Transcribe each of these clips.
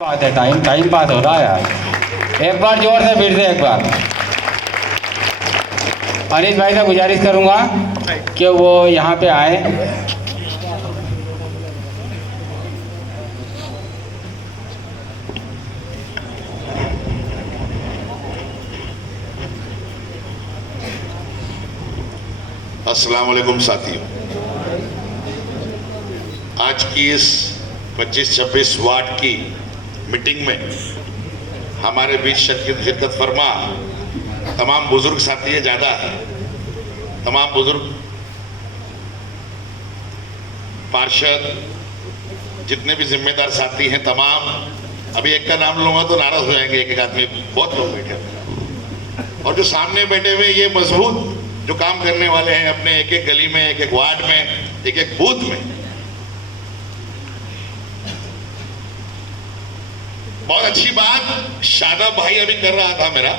बात है, time time pass हो रहा है यार। एक बार जोर से फिर से एक बार अनिश भाई से गुजारिश करूंगा कि वो यहाँ पे आए। अस्सलाम वालेकुम साथियों, आज की इस 25-26 वार्ड की मीटिंग में हमारे बीच शिरकत फरमा तमाम बुजुर्ग साथी है, ज़्यादा है। तमाम बुजुर्ग पार्षद जितने भी जिम्मेदार साथी हैं तमाम, अभी एक का नाम लूंगा तो नाराज हो जाएंगे, एक एक आदमी, बहुत लोग बैठे हैं। और जो सामने बैठे हुए ये मजबूत जो काम करने वाले हैं अपने एक एक गली में, एक एक वार्ड में, एक एक बूथ में, बहुत अच्छी बात शादाब भाई अभी कर रहा था मेरा।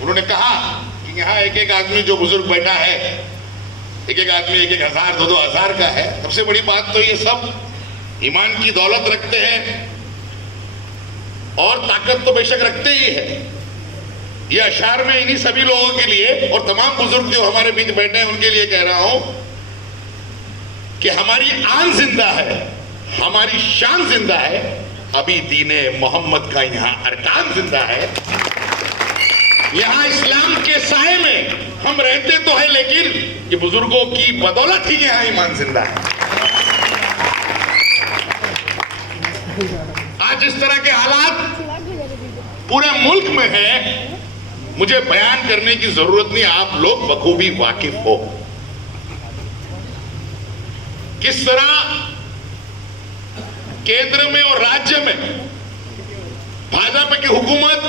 उन्होंने कहा कि यहाँ एक एक आदमी जो बुजुर्ग बैठा है, एक एक आदमी एक एक हजार, दो हजार का है। सबसे बड़ी बात तो ये सब ईमान की दौलत रखते हैं और ताकत तो बेशक रखते ही है। ये अशार में इन्हीं सभी लोगों के लिए और तमाम बुजुर्ग जो हमारे बीच बैठे हैं उनके लिए कह रहा हूं कि हमारी आन जिंदा है, हमारी शान जिंदा है, अभी दीने मोहम्मद का यहाँ अरकान जिंदा है। यहाँ इस्लाम के साए में हम रहते तो है, लेकिन ये बुजुर्गों की बदौलत ही यहाँ ईमान जिंदा है। आज इस तरह के हालात पूरे मुल्क में है, मुझे बयान करने की जरूरत नहीं, आप लोग बखूबी वाकिफ हो किस तरह केंद्र में और राज्य में भाजपा की हुकूमत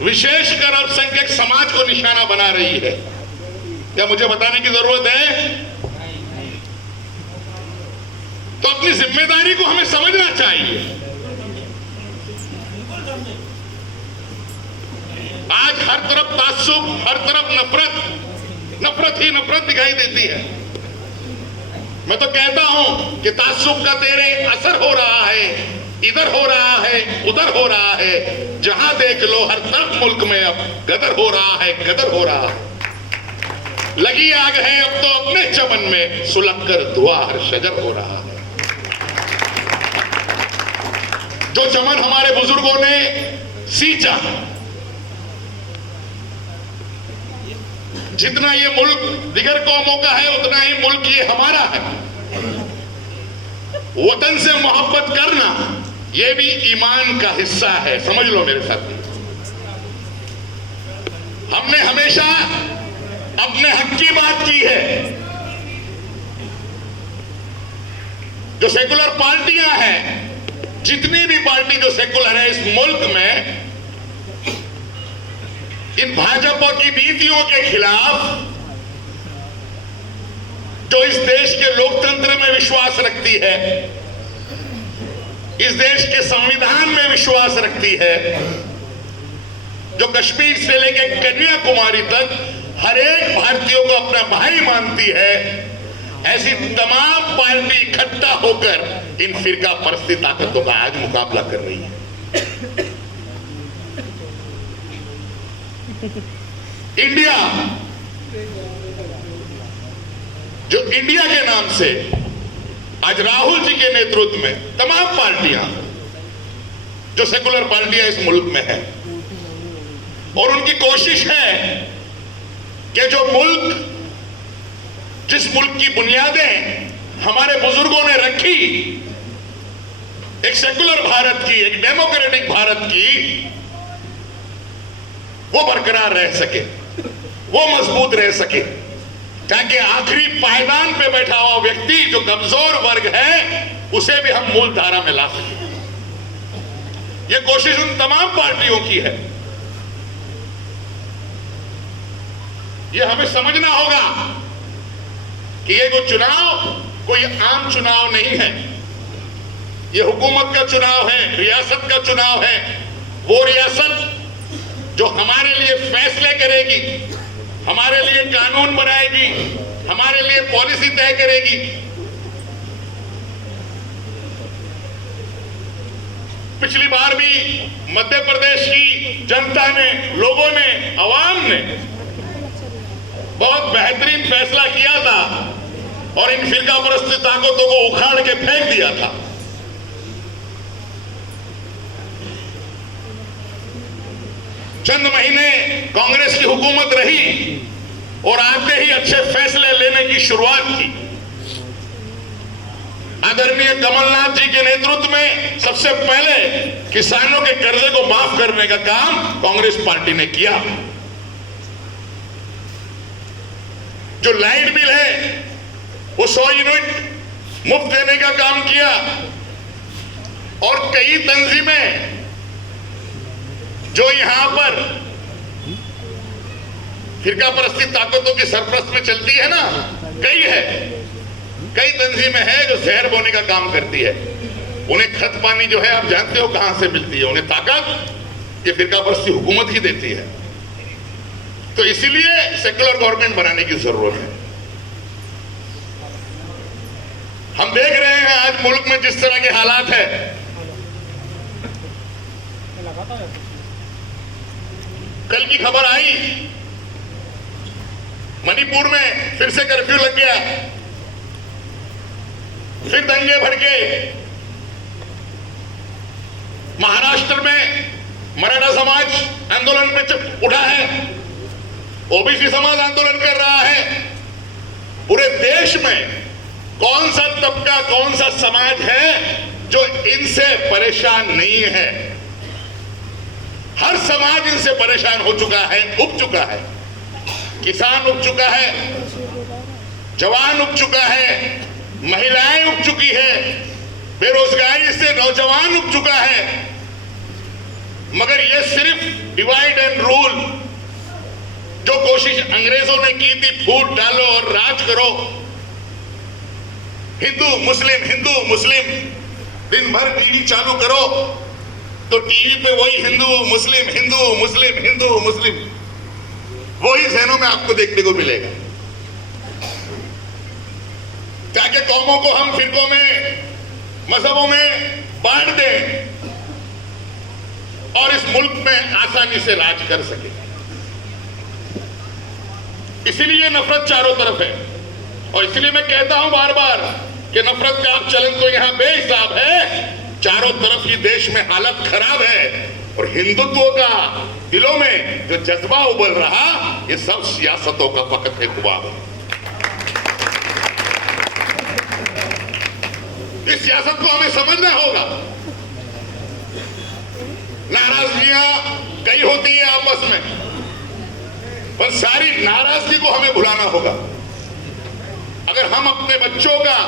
विशेषकर अल्पसंख्यक समाज को निशाना बना रही है। क्या मुझे बताने की जरूरत है? तो अपनी जिम्मेदारी को हमें समझना चाहिए। आज हर तरफ ताज्जुब, हर तरफ नफरत ही नफरत दिखाई देती है। मैं तो कहता हूं कि ताज्जुब का तेरे असर हो रहा है, इधर हो रहा है, उधर हो रहा है, जहां देख लो हर तरफ मुल्क में अब गदर हो रहा है, गदर हो रहा है। लगी आग है अब तो अपने चमन में, सुलग कर धुआं हर शजर हो रहा है। जो चमन हमारे बुजुर्गों ने सींचा, जितना ये मुल्क दिगर कौमों का है उतना ही मुल्क ये हमारा है। वतन से मोहब्बत करना ये भी ईमान का हिस्सा है, समझ लो मेरे साथ। हमने हमेशा अपने हक की बात की है। जो सेकुलर पार्टियां हैं, जितनी भी पार्टी जो सेकुलर है इस मुल्क में, इन भाजपा की नीतियों के खिलाफ, जो इस देश के लोकतंत्र में विश्वास रखती है, इस देश के संविधान में विश्वास रखती है, जो कश्मीर से लेकर कन्याकुमारी तक हर एक भारतीयों को अपना भाई मानती है, ऐसी तमाम पार्टी इकट्ठा होकर इन फिरका परस्ती ताकतों का आज मुकाबला कर रही है। इंडिया, जो इंडिया के नाम से आज राहुल जी के नेतृत्व में तमाम पार्टियां जो सेकुलर पार्टियां इस मुल्क में हैं, और उनकी कोशिश है कि जो मुल्क, जिस मुल्क की बुनियादें हमारे बुजुर्गों ने रखी, एक सेकुलर भारत की, एक डेमोक्रेटिक भारत की, वो बरकरार रह सके, वो मजबूत रह सके, ताकि आखिरी पायदान पे बैठा हुआ व्यक्ति जो कमजोर वर्ग है उसे भी हम मूल धारा में ला सके। ये कोशिश उन तमाम पार्टियों की है। ये हमें समझना होगा कि ये जो चुनाव कोई आम चुनाव नहीं है, ये हुकूमत का चुनाव है, रियासत का चुनाव है। वो रियासत जो हमारे लिए फैसले करेगी, हमारे लिए कानून बनाएगी, हमारे लिए पॉलिसी तय करेगी, पिछली बार भी मध्य प्रदेश की जनता ने, लोगों ने, आवाम ने बहुत बेहतरीन फैसला किया था और इन फिरका परस्ती ताकतों को उखाड़ के फेंक दिया था। चंद महीने कांग्रेस की हुकूमत रही और आते ही अच्छे फैसले लेने की शुरुआत की। आदरणीय कमलनाथ जी के नेतृत्व में सबसे पहले किसानों के कर्जे को माफ करने का काम कांग्रेस पार्टी ने किया। जो लाइट बिल है वो 100 यूनिट मुफ्त देने का काम किया और कई तंजीमें जो यहां पर फिरका परस्ती ताकतों की सरपरस्त में चलती है ना, कई तंजीमें हैं जो जहर बोने का काम करती है। उन्हें खत पानी जो है आप जानते हो कहां से मिलती है, उन्हें ताकत ये फिरका परस्ती हुकूमत ही देती है। तो इसीलिए सेक्युलर गवर्नमेंट बनाने की जरूरत है। हम देख रहे हैं आज मुल्क में जिस तरह के हालात है, कल की खबर आई मणिपुर में फिर से कर्फ्यू लग गया, फिर दंगे भड़के। महाराष्ट्र में मराठा समाज आंदोलन पे उठा है, ओबीसी समाज आंदोलन कर रहा है। पूरे देश में कौन सा तबका, कौन सा समाज है जो इनसे परेशान नहीं है? हर समाज इनसे परेशान हो चुका है, उब चुका है। किसान उब चुका है, जवान उब चुका है, महिलाएं उब चुकी है, बेरोजगारी से नौजवान उब चुका है। मगर यह सिर्फ डिवाइड एंड रूल जो कोशिश अंग्रेजों ने की थी, फूट डालो और राज करो, हिंदू मुस्लिम दिन भर टीवी चालू करो तो टीवी पे वही हिंदू मुस्लिम वही जहनों में आपको देखने को मिलेगा। ताकि कौमों को हम फिरकों में, मजहबों में बांट दें और इस मुल्क में आसानी से राज कर सके। इसीलिए नफरत चारों तरफ है और इसलिए मैं कहता हूं बार बार कि नफरत का चलन तो यहां बेहिसाब है। चारों तरफ ही देश में हालत खराब है और हिंदुत्व का दिलों में जो जज्बा उबल रहा, ये सब सियासतों का फकत है खुबाब। इस सियासत को हमें समझना होगा। नाराजगियां कई होती है आपस में, पर सारी नाराजगी को हमें भुलाना होगा। अगर हम अपने बच्चों का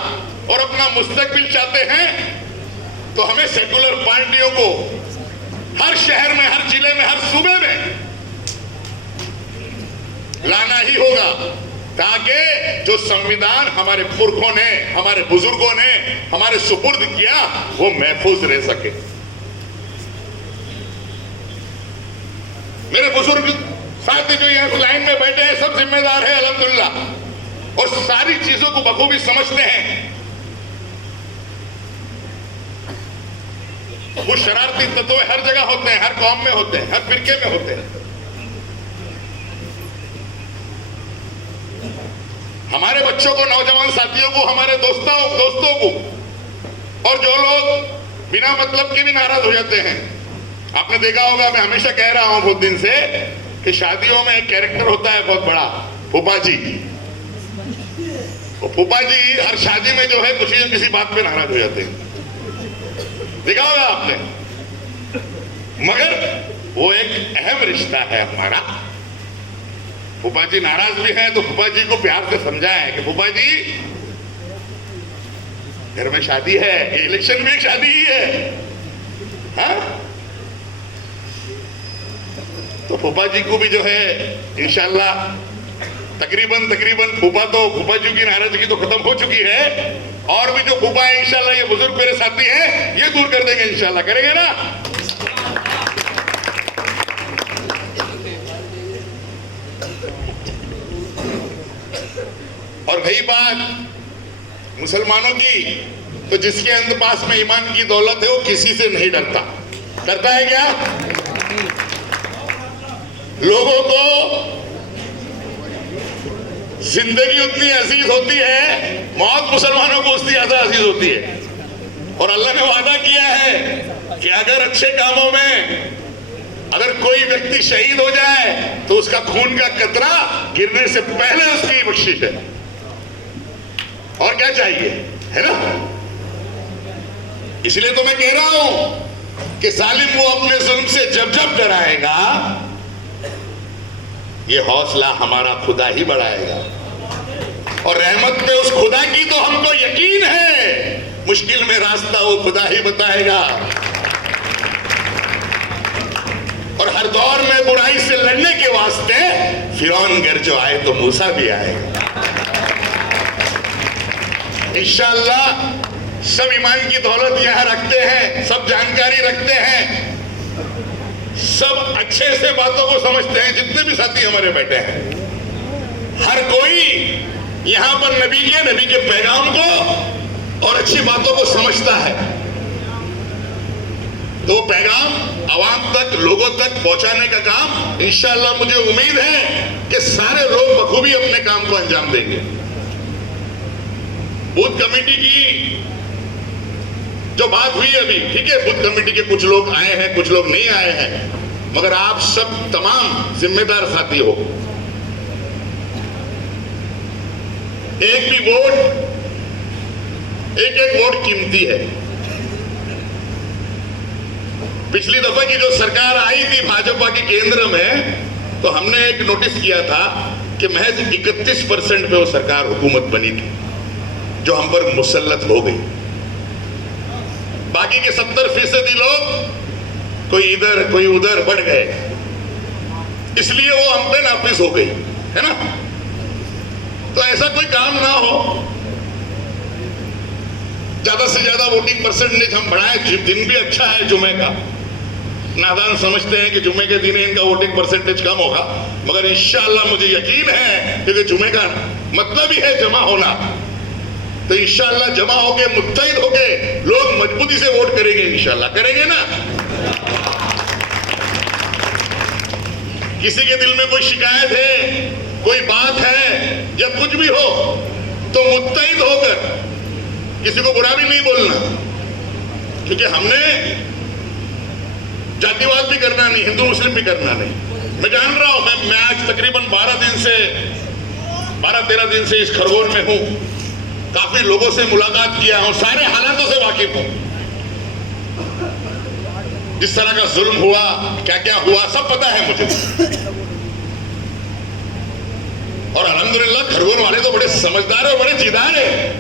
और अपना मुस्तकबिल चाहते हैं तो हमें सेकुलर पार्टियों को हर शहर में, हर जिले में, हर सूबे में लाना ही होगा ताकि जो संविधान हमारे पुरखों ने, हमारे बुजुर्गों ने हमारे सुपुर्द किया वो महफूज रह सके। मेरे बुजुर्ग साथी जो यहाँ लाइन में बैठे हैं सब जिम्मेदार है अल्हम्दुलिल्लाह और सारी चीजों को बखूबी समझते हैं। वो शरारती तत्व हर जगह होते हैं, हर कौम में होते हैं, हर फिरके में होते हैं। हमारे बच्चों को, नौजवान साथियों को, हमारे दोस्तों को और जो लोग बिना मतलब के भी नाराज हो जाते हैं। आपने देखा होगा, मैं हमेशा कह रहा हूं बहुत दिन से कि शादियों में एक कैरेक्टर होता है बहुत बड़ा, फूफा जी। तो फूफा जी हर शादी में जो है किसी बात पे नाराज हो जाते हैं, देखा होगा आपने। मगर वो एक अहम रिश्ता है हमारा। फूफा जी नाराज भी हैं तो फूफा जी को प्यार से समझाएं कि फूफा जी घर में शादी है, इलेक्शन में एक शादी ही है, हाँ? तो फूफा जी को भी जो है इंशाल्लाह तकरीबन फूफा जी की नाराजगी तो खत्म हो चुकी है और भी जो फूफा है इंशाल्लाह, ये बुजुर्ग मेरे साथी हैं, ये दूर कर देंगे इंशाल्लाह। करेंगे ना? और रही बात मुसलमानों की, तो जिसके अंदर पास में ईमान की दौलत है वो किसी से नहीं डरता। करता है क्या? लोगों को जिंदगी उतनी अजीज होती है, मौत मुसलमानों को उतनी ज्यादा अजीज होती है। और अल्लाह ने वादा किया है कि अगर अच्छे कामों में अगर कोई व्यक्ति शहीद हो जाए तो उसका खून का कतरा गिरने से पहले उसकी बख्शिश है। और क्या चाहिए, है ना? इसलिए तो मैं कह रहा हूं कि जालिम वो अपने जुल्म से जब जब डराएगा, ये हौसला हमारा खुदा ही बढ़ाएगा। और रहमत पे उस खुदा की तो हमको यकीन है, मुश्किल में रास्ता वो खुदा ही बताएगा। और हर दौर में बुराई से लड़ने के वास्ते फिरौन घर जो आए तो मूसा भी आएगा। इंशाअल्लाह सब ईमान की दौलत यहां रखते हैं, सब जानकारी रखते हैं, सब अच्छे से बातों को समझते हैं। जितने भी साथी हमारे बैठे हैं, हर कोई यहां पर नबी के पैगाम को और अच्छी बातों को समझता है। तो पैगाम आवाम तक, लोगों तक पहुंचाने का काम इंशाअल्लाह मुझे उम्मीद है कि सारे लोग बखूबी अपने काम को अंजाम देंगे। बूथ कमेटी की जो बात हुई अभी, ठीक है, बूथ कमेटी के कुछ लोग आए हैं, कुछ लोग नहीं आए हैं, मगर आप सब तमाम जिम्मेदार साथी हो। एक भी वोट, एक एक वोट कीमती है। पिछली दफा की जो सरकार आई थी भाजपा के केंद्र में, तो हमने एक नोटिस किया था कि महज 31% पे वो सरकार हुकूमत बनी थी, जो हम पर मुसल्लत हो गई। बाकी के 70% लोग कोई इधर कोई उधर बढ़ गए, इसलिए वो हम पे नाफिज हो गई, है ना? तो ऐसा कोई काम ना हो, ज्यादा से ज्यादा वोटिंग परसेंटेज हम बढ़ाएं। दिन भी अच्छा है जुमे का, नादान समझते हैं कि जुमे के दिन इनका वोटिंग परसेंटेज कम होगा, मगर इंशाअल्लाह मुझे यकीन है क्योंकि जुमे का मतलब ही है जमा होना। तो इंशाअल्लाह जमा होके, मुत्तहिद होके लोग मजबूती से वोट करेंगे, इंशाअल्लाह करेंगे ना। किसी के दिल में कोई शिकायत है, कोई बात है या कुछ भी हो, तो मुत्तहिद होकर किसी को बुरा भी नहीं बोलना, क्योंकि हमने जातिवाद भी करना नहीं, हिंदू मुस्लिम भी करना नहीं। मैं जान रहा हूं, मैं आज तकरीबन 12-13 दिन से इस खरगोन में हूं, काफी लोगों से मुलाकात किया हूं, सारे हालातों से वाकिफ हूं। जिस तरह का जुल्म हुआ, क्या क्या हुआ, सब पता है मुझे। और अल्हम्दुलिल्लाह खरगोन वाले तो बड़े समझदार और बड़े जिदार है।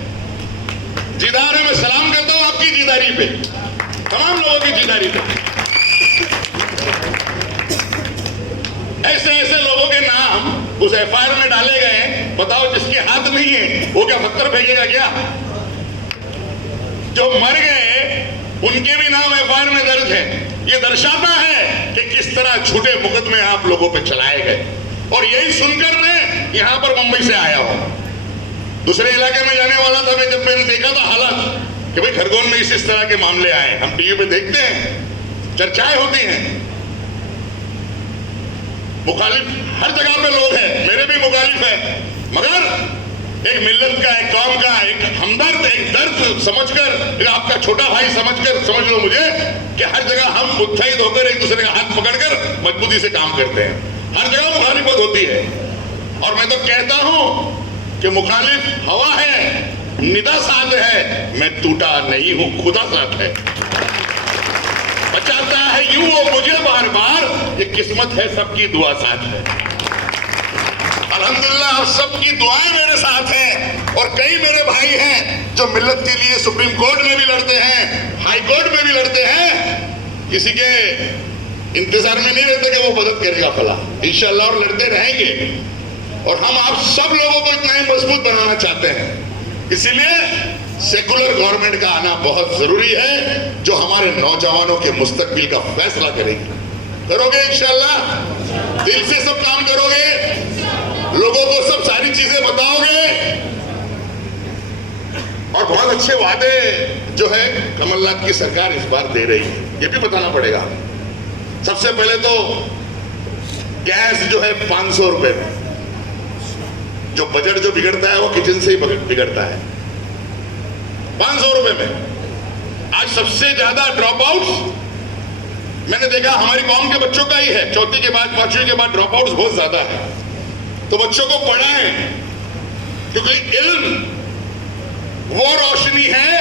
जिदार है, मैं सलाम करता हूं आपकी जिदारी पे, तमाम लोगों की जिदारी पे। ऐसे ऐसे लोगों के नाम उस एफआईआर में डाले गए, बताओ जिसके हाथ नहीं है वो क्या पत्थर फेंकेगा क्या? जो मर गए उनके भी नाम एफआईआर में दर्ज है। ये दर्शाता है कि किस तरह झूठे मुकदमे आप लोगों पे चलाए गए। और यही सुनकर मैं यहां पर मुंबई से आया हूं। दूसरे इलाके में जाने वाला था मैं, जब मैंने देखा था हालात कि भाई खरगोन में इस तरह के मामले आए, हम टीवी पे देखते हैं, चर्चाएं होती हैं, मुखालिफ हर जगह पे लोग हैं, मेरे भी मुखालिफ हैं, मगर एक मिल्लत का, एक कौम का, एक हमदर्द, एक दर्द समझकर, आपका छोटा भाई समझकर, समझ लो मुझे कि हर जगह हम मुत्तहिद होकर एक दूसरे का हाथ पकड़कर मजबूती से काम करते हैं। हर जगह मुखालिफत होती है, और मैं तो कहता हूं कि मुखालिफ हवा है, निदा साथ है, मैं टूटा नहीं हूं, खुदा साथ है, बचाता है यूं वो मुझे बार बार, ये किस्मत है, सबकी दुआ साथ है। अल्हम्दुलिल्लाह आप सबकी दुआएं मेरे साथ हैं। और कई मेरे भाई हैं जो मिल्लत के लिए सुप्रीम कोर्ट में भी लड़ते हैं, हाई कोर्ट में भी लड़ते हैं, किसी के इंतजार में नहीं रहते कि वो मदद करेगा फला, इंशाअल्लाह, और लड़ते रहेंगे। और हम आप सब लोगों को इतना ही मजबूत बनाना चाहते हैं, इसीलिए सेकुलर गवर्नमेंट का आना बहुत जरूरी है, जो हमारे नौजवानों के मुस्तकबिल का फैसला करेगी। करोगे इंशाअल्लाह, दिल से सब काम करोगे, लोगों को सब सारी चीजें बताओगे, और बहुत अच्छे वादे जो है कमलनाथ की सरकार इस बार दे रही है, ये भी बताना पड़ेगा। सबसे पहले तो गैस जो है 500 रुपए में, जो बजट जो बिगड़ता है वो किचन से ही बिगड़ता है। 500 रुपए में आज सबसे ज्यादा ड्रॉप आउट मैंने देखा हमारी कौम के बच्चों का ही है। चौथी के बाद, पांचवी के बाद ड्रॉप आउट बहुत ज्यादा है। तो बच्चों को पढ़ाएं, क्योंकि इल्म वो रोशनी है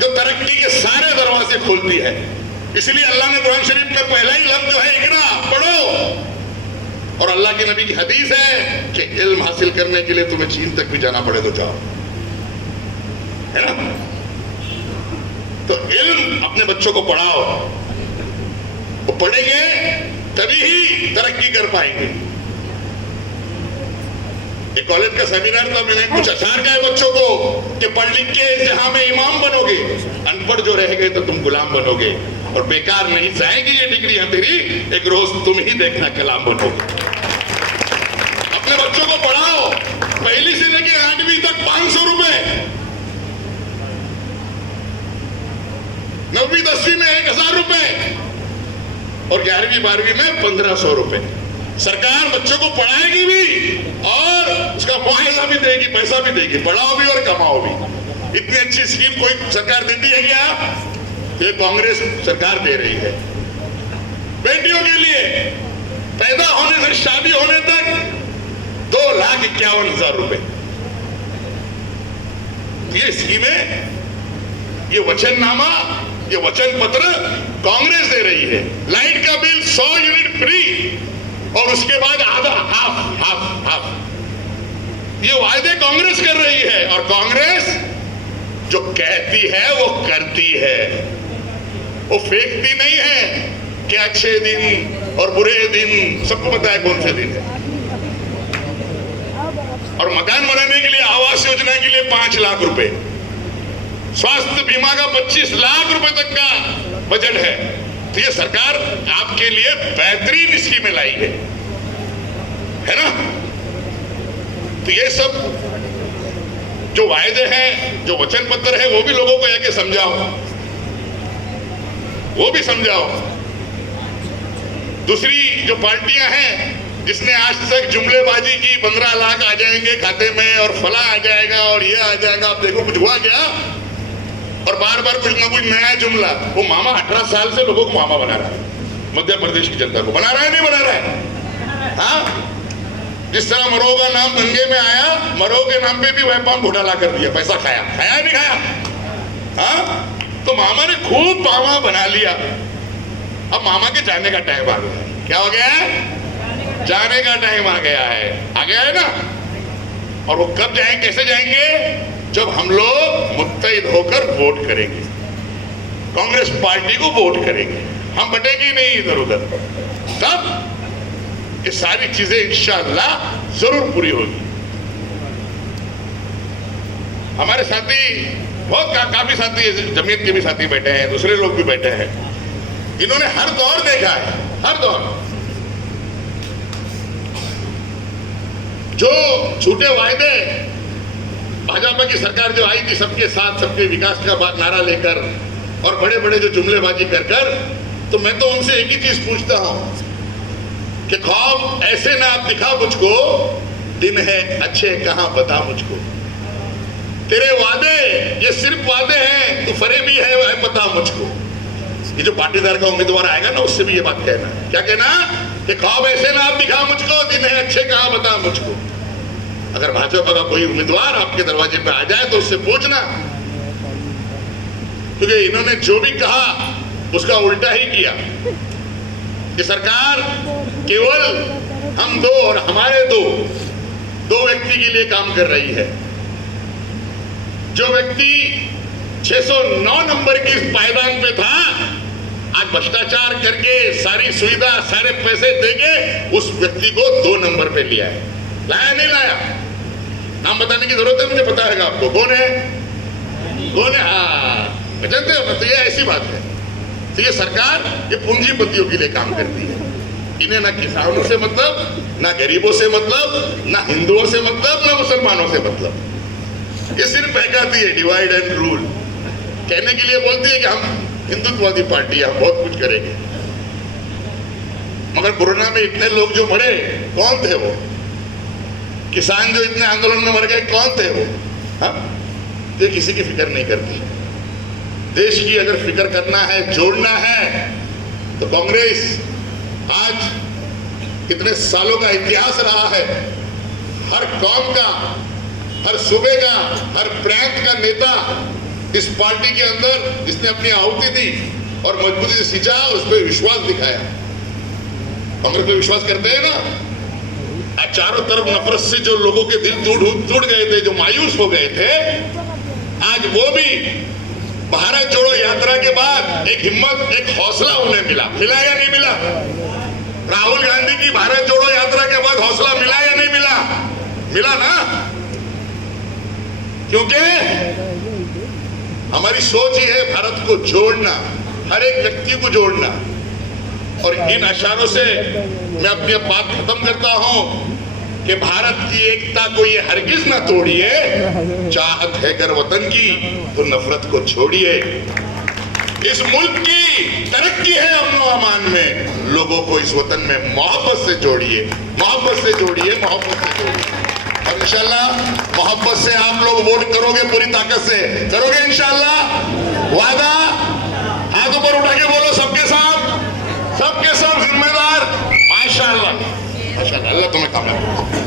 जो तरक्की के सारे दरवाजे खोलती है। इसलिए अल्लाह ने कुरान शरीफ में पहला ही लफ्ज जो है इकरा, पढ़ो। और अल्लाह के नबी की हदीस है कि इल्म हासिल करने के लिए तुम्हें चीन तक भी जाना पड़े तो जाओ, है ना। तो इल्म अपने बच्चों को पढ़ाओ, वो पढ़ेंगे तभी ही तरक्की कर पाएंगे। एक कॉलेज का सेमिनार था, मैंने कुछ अशार कहे बच्चों को कि पढ़ लिख के जहां में इमाम बनोगे, अनपढ़ जो रह गए तो तुम गुलाम बनोगे, और बेकार नहीं जाएगी ये डिग्रियां तेरी, एक रोज तुम ही देखना कलाम बनोगे। अपने बच्चों को पढ़ाओ, पहली से लेकर 8वीं तक 500 रुपए, 9वीं 10वीं में 1000 रुपए, और 11वीं 12वीं में 1500 रुपए। सरकार बच्चों को पढ़ाएगी भी और उसका मुआवजा भी देगी, पैसा भी देगी, पढ़ाओ भी और कमाओ भी। इतनी अच्छी स्कीम कोई सरकार देती है क्या? ये कांग्रेस सरकार दे रही है। बेटियों के लिए पैदा होने से शादी होने तक 2,51,000 रुपए। ये स्कीमें, ये वचननामा, ये वचन पत्र कांग्रेस दे रही है। लाइट का बिल 100 यूनिट फ्री, और उसके बाद आधा हाफ। ये वायदे कांग्रेस कर रही है, और कांग्रेस जो कहती है वो करती है, वो फेंकती नहीं है कि अच्छे दिन और बुरे दिन सबको पता है कौन से दिन है। और मकान बनाने के लिए, आवास योजना के लिए 5 लाख रुपए, स्वास्थ्य बीमा का 25 लाख रुपए तक का बजट है। तो ये सरकार आपके लिए बेहतरीन स्कीमें लाई है ना। तो ये सब जो वायदे हैं, जो वचन पत्र है, वो भी लोगों को आके समझाओ, वो भी समझाओ। दूसरी जो पार्टियां हैं जिसने आज तक जुमलेबाजी की, 15 लाख आ जाएंगे खाते में और फला आ जाएगा और ये आ जाएगा, आप देखो कुछ हुआ क्या? और बार बार कुछ ना कुछ नया जुमला। वो मामा 18 साल से लोगों को मामा बना रहा है, मध्य प्रदेश की जनता को बना रहा है, नहीं बना रहा है? हाँ, जिस तरह मरो का नाम गंगे में आया, मरो के नाम पे भी वह पाम घोटाला कर दिया, पैसा खाया नहीं खाया? हाँ, तो मामा ने खूब मामा बना लिया। अब मामा के जाने का टाइम आ गया है। क्या हो गया है? जाने का टाइम आ गया है, आ गया है ना। और वो कब जाएंगे, कैसे जाएंगे? जब हम लोग मुत्तहिद होकर वोट करेंगे, कांग्रेस पार्टी को वोट करेंगे, हम बटेंगे नहीं इधर उधर, तब ये सारी चीजें इंशाअल्लाह जरूर पूरी होगी। हमारे साथी बहुत काफी साथी, जमीयत के भी साथी बैठे हैं, दूसरे लोग भी बैठे हैं, इन्होंने हर दौर देखा है, हर दौर। जो झूठे वायदे भाजपा की सरकार जो आई थी, सबके साथ सबके विकास का नारा लेकर और बड़े बड़े जो जुमलेबाजी कर कर, तो मैं तो उनसे एक ही चीज पूछता हूं कि ख्वाब ऐसे ना आप दिखा मुझको, दिन है अच्छे कहां बता मुझको। तेरे वादे ये सिर्फ वादे हैं, तू फरेबी है वह पता मुझको। ये जो पाटीदार का उम्मीदवार आएगा ना, उससे भी ये बात कहना, क्या कहना? कि ख्वाब ऐसे ना आप दिखा मुझको, दिन है अच्छे कहां बता मुझको। अगर भाजपा का कोई उम्मीदवार आपके दरवाजे पे आ जाए तो उससे पूछना, क्योंकि इन्होंने जो भी कहा उसका उल्टा ही किया। कि सरकार केवल हम दो और हमारे दो व्यक्ति के लिए काम कर रही है। जो व्यक्ति 609 नंबर की पायदान पे था, आज भ्रष्टाचार करके सारी सुविधा सारे पैसे देके उस व्यक्ति को 2 नंबर पे लिया है। लाया नहीं लाया? नाम बताने की जरूरत है? मुझे पता है आपको कौन है, कौन है? हाँ, जानते हो? तो ये ऐसी बात है। तो ये सरकार ये पूंजीपतियों के लिए काम करती है। इन्हें ना किसानों से मतलब, ना गरीबों से मतलब, ना हिंदुओं से मतलब, ना मुसलमानों से मतलब। ये सिर्फ बहकाती है, डिवाइड एंड रूल कहने के लिए बोलती है कि हम हिंदुत्ववादी पार्टी है, हम बहुत कुछ करेंगे। मगर कोरोना में इतने लोग जो मरे कौन थे वो? किसान जो इतने आंदोलन में मर गए कौन थे वो? हाँ, ये किसी की फिक्र नहीं करती। देश की अगर फिक्र करना है, जोड़ना है, तो कांग्रेस आज इतने सालों का इतिहास रहा है, हर कौम का, हर सूबे का, हर प्रांत का नेता इस पार्टी के अंदर जिसने अपनी आहुति दी और मजबूती से सींचा, उस पर विश्वास दिखाया। कांग्रेस पे विश्वास करते हैं ना। आज चारों तरफ नफरत से जो लोगों के दिल टूट गए थे, जो मायूस हो गए थे, आज वो भी भारत जोड़ो यात्रा के बाद एक हिम्मत, एक हौसला उन्हें मिला या नहीं मिला? राहुल गांधी की भारत जोड़ो यात्रा के बाद हौसला मिला या नहीं मिला? मिला ना, क्योंकि हमारी सोच ही है भारत को जोड़ना, हर एक व्यक्ति को जोड़ना। और इन इशारों से मैं अपनी बात खत्म करता हूं कि भारत की एकता को ये हरगिज ना तोड़िए। चाहत है अगर वतन की तो नफरत को छोड़िए। इस मुल्क की तरक्की है अमन और अमान में, लोगों को इस वतन में मोहब्बत से जोड़िए, मोहब्बत से जोड़िए, मोहब्बत से जोड़िए। और इंशाल्लाह मोहब्बत से आप लोग वोट करोगे, पूरी ताकत से करोगे इंशाल्लाह। वादा हाथ ऊपर उठा के बोलो, सबके साथ, सबके सब जिम्मेदार। माशाल्लाह, माशाल्लाह, अल्लाह तुम्हें कामयाब करे।